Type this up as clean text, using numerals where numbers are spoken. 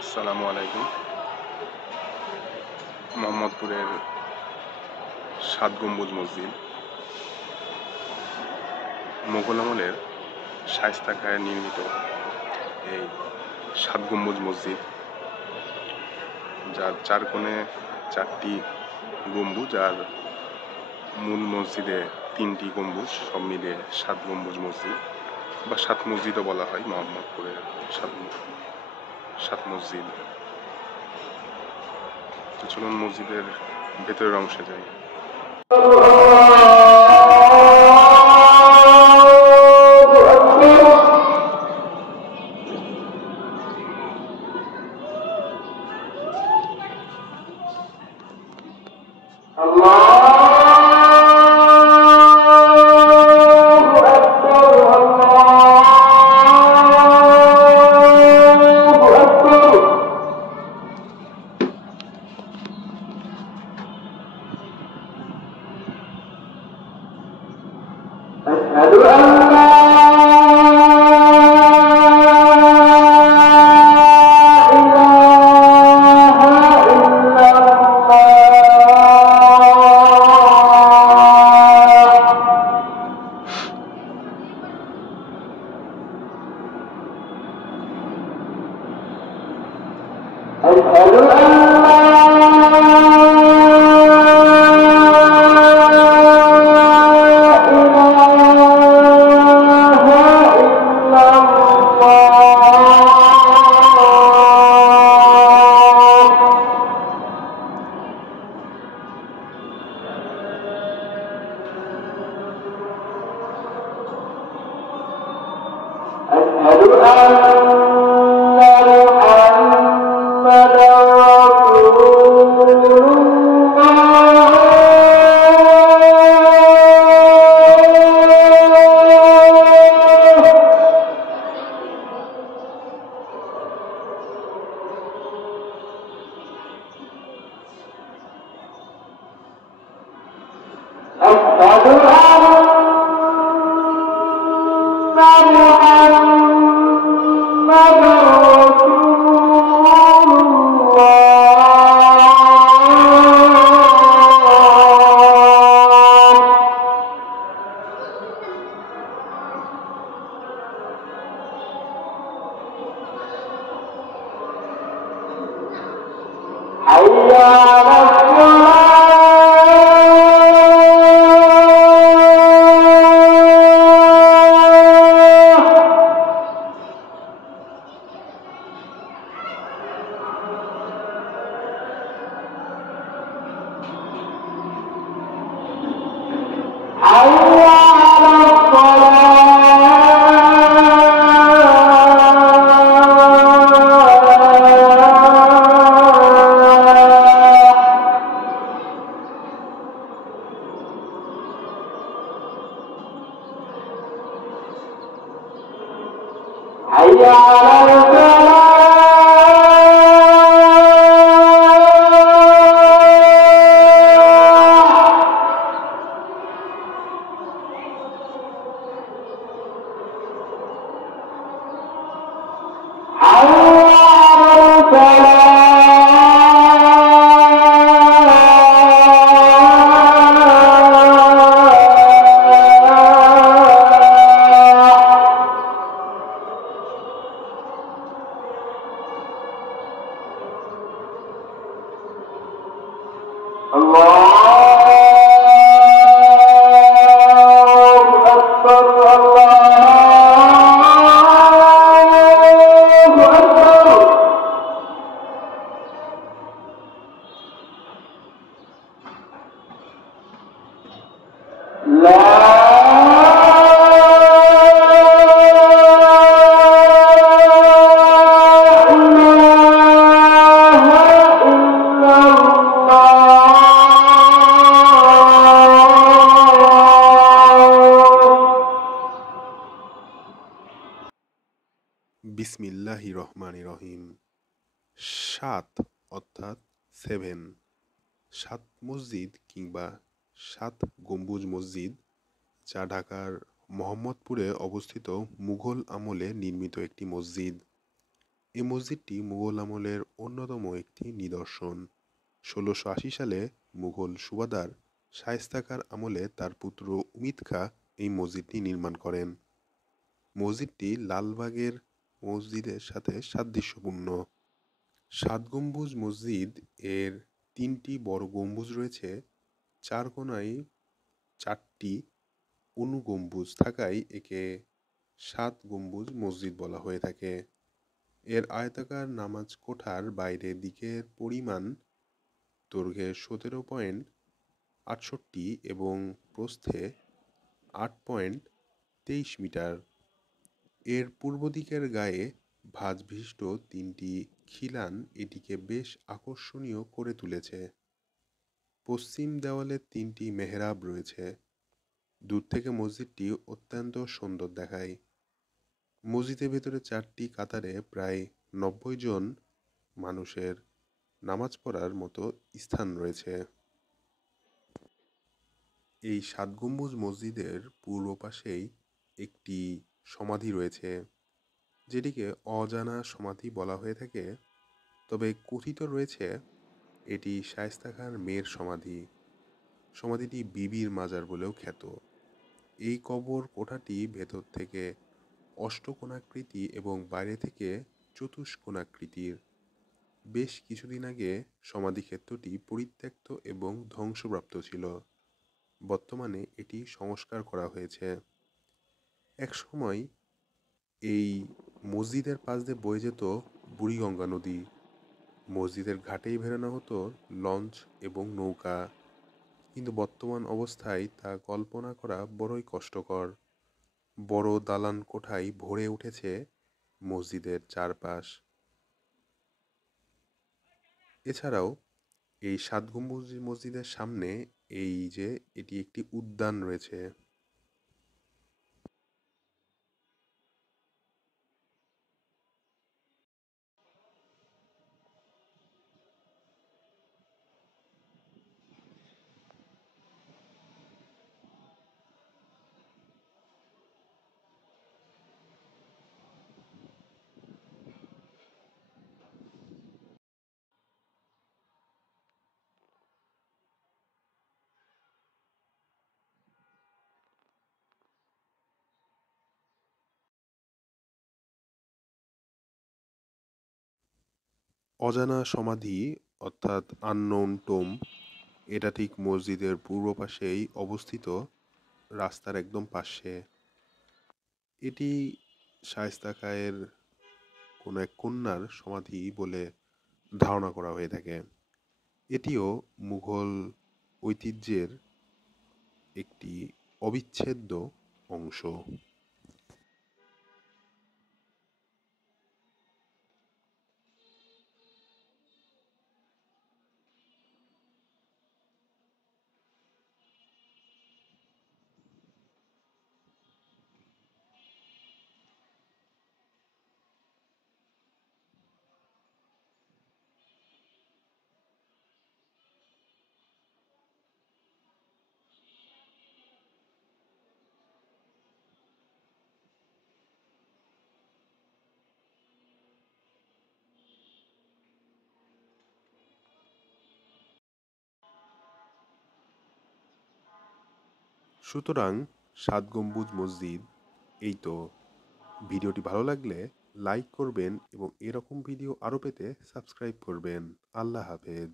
আসসালামু আলাইকুম। মোহাম্মদপুরের ৭ গম্বুজ মসজিদ মুঘল আমলের শায়েস্তা খাঁয় নির্মিত এই ৭ গম্বুজ মসজিদ, যার ৪ কোণে ৪টি গম্বুজ আর মূল মসজিদে ৩টি গম্বুজ, সব মিলিয়ে ৭ গম্বুজ মসজিদ বা ৭ মসজিদও বলা হয়। মোহাম্মদপুরের ৭ মসজিদ। তো চলুন মসজিদের ভেতরের অংশে যাই। أشهد أن لا বিসমিল্লাহির রহমানির রহিম। ৭ অর্থাৎ 7, ৭ মসজিদ কিংবা ৭ গম্বুজ মসজিদ, যা ঢাকার মোহাম্মদপুরে অবস্থিত মুঘল আমলে নির্মিত একটি মসজিদ। এই মসজিদটি মুঘল আমলের অন্যতম একটি নিদর্শন। ১৬৮০ সালে মুঘল সুবাদার শায়েস্তা খাঁর আমলে তার পুত্র উমিদ খাঁ এই মসজিদটি নির্মাণ করেন। মসজিদটি লালবাগের মসজিদের সাথে সাদৃশ্যপূর্ণ। সাত গম্বুজ মসজিদ এর তিনটি বড় গম্বুজ রয়েছে, চার কোণায় চারটি অনুগম্বুজ থাকায় একে সাত গম্বুজ মসজিদ বলা হয়ে থাকে। এর আয়তাকার নামাজ কোঠার বাইরের দিকের পরিমাণ দৈর্ঘ্যে ১৭.৬৮ এবং প্রস্থে ৮.২৩ মিটার। এর পূর্ব দিকের গায়ে ভাঁজবিশিষ্ট তিনটি খিলান এটিকে বেশ আকর্ষণীয় করে তুলেছে। পশ্চিম দেওয়ালে তিনটি মেহরাব রয়েছে। দূর থেকে মসজিদটি অত্যন্ত সুন্দর দেখায়। মসজিদের ভেতরে চারটি কাতারে প্রায় ৯০ জন মানুষের নামাজ পড়ার মতো স্থান রয়েছে। এই সাত গম্বুজ মসজিদের পূর্ব পাশেই একটি সমাধি রয়েছে, যেটিকে অজানা সমাধি বলা হয়ে থাকে। তবে কথিত রয়েছে এটি শায়েস্তা খাঁর মেয়ের সমাধি। সমাধিটি বিবির মাজার বলেও খ্যাত। এই কবর কোঠাটি ভেতর থেকে অষ্টকোণাকৃতি এবং বাইরে থেকে চতুষ্কোণাকৃতির। বেশ কিছুদিন আগে সমাধিক্ষেত্রটি পরিত্যক্ত এবং ধ্বংসপ্রাপ্ত ছিল। বর্তমানে এটি সংস্কার করা হয়েছে। একসময় এই মসজিদের পাশ দিয়ে বয়ে যেত বুড়িগঙ্গা নদী। মসজিদের ঘাটেই ভেড়ানো হতো লঞ্চ এবং নৌকা, কিন্তু বর্তমান অবস্থায় তা কল্পনা করা বড়ই কষ্টকর। বড় দালান কোঠায় ভরে উঠেছে মসজিদের চারপাশ। এছাড়াও এই সাত গম্বুজ মসজিদের সামনে এই যে এটি একটি উদ্যান রয়েছে। অজানা সমাধি অর্থাৎ আননোন টোম্ব, এটা ঠিক মসজিদের পূর্ব পাশেই অবস্থিত, রাস্তার একদম পাশে। এটি শায়েস্তা খাঁয়ের কোনো এক কন্যার সমাধি বলে ধারণা করা হয়ে থাকে। এটিও মুঘল ঐতিহ্যের একটি অবিচ্ছেদ্য অংশ। সুতরাং সাত গম্বুজ মসজিদ এই তো। ভিডিওটি ভালো লাগলে লাইক করবেন এবং এরকম ভিডিও আরও পেতে সাবস্ক্রাইব করবেন। আল্লাহ হাফেজ।